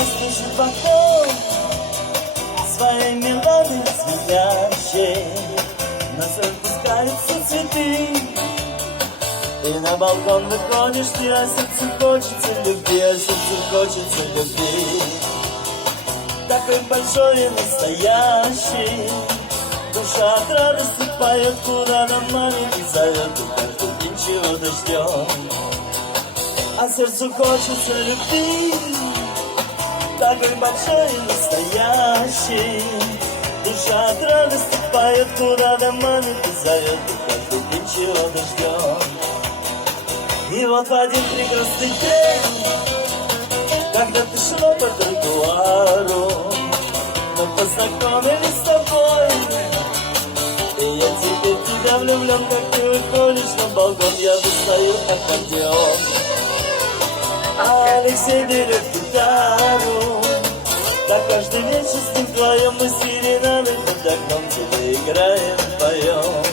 слышит в окно своей мелодии звенящей. Нас распускаются цветы, и на балкон выходишь ты, а сердцу хочется любви, а сердцу хочется любви. Такой большой и настоящий, душа от радости поет, куда нам маме не зовет, и каждый день чего-то ждем. А сердцу хочется любви, такой большой и настоящий. Душа от радости поет, куда домами не зовет, и каждый день чего-то ждем. И вот в один прекрасный день, когда ты шла по тротуару, мы познакомились с тобой, и я теперь в тебя влюблен, как ты выходишь на балкон, я достаю аккордеон. Алексей берет гитару, да каждый вечер с ним вдвоем мы серенады под окном тебе играем, поем.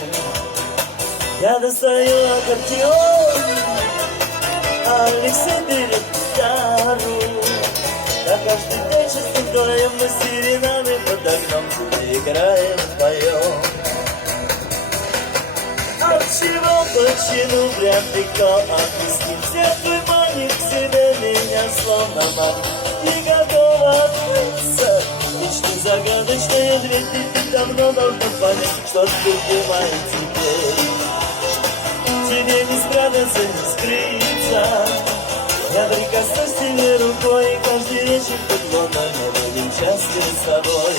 Я достаю аккордеон, Алексей берет гитару, да каждый вечер с ним вдвоем мы серенады под окном тебе играем, поем. Почему прям легко отпустить всех твой манит к себе меня словно маг, не готова открыться. Мечты загадочные две, ты давно должна понять, что любимая теперь. Тебе не спрятаться, не скрыться. Я прикоснусь к тебе рукой, и каждый вечер под луной мы будем счастливы с тобой.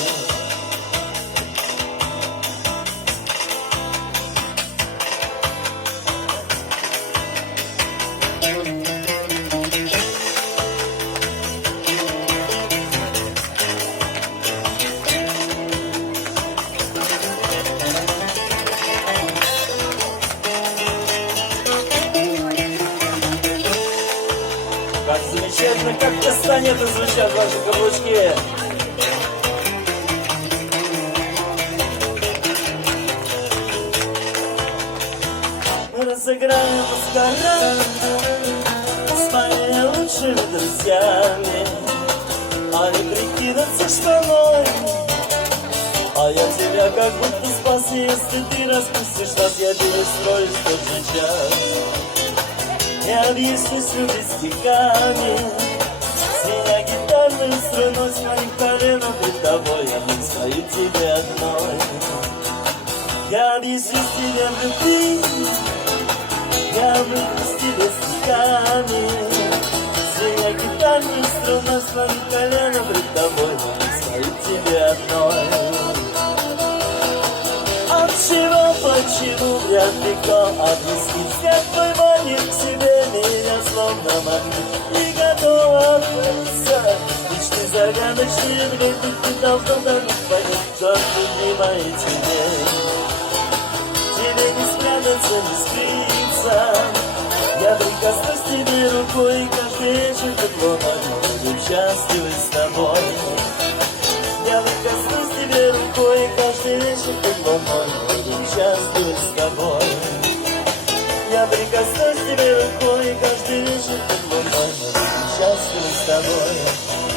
Как замечательно, как кастанеты звучат ваши каблучки. Мы разыграем маскарад с моими лучшими друзьями. Они прикинутся штаной, а я тебя как будто спас, если ты распустишь нас, я перестроюсь в тот же час. Я объясню любви стихами, звеня гитарной струной с моих коленов перед тобой, я предстаю тебе одной. Я объясню тебе в любви, я влюблюсь в тебя стихами, звеня гитарной струной с моих коленов перед тобой, я предстаю тебе одной. Почему вряд легко объяснить, как твой манит к себе меня словно магнит, не готова открыться. Мечты загадочные, две, ты должна дать понять, что любимая тебе. Тебе не спрятаться, не скрыться. Я прикоснусь к тебе рукой, и каждый вечер под луной мы будем счастливы с тобой. Я прикоснусь к тебе рукой, и каждый вечер под луной мы будем счастливы с тобой. Я прикоснусь к тебе рукой, и каждый вечер под луной мы будем счастливы с тобой.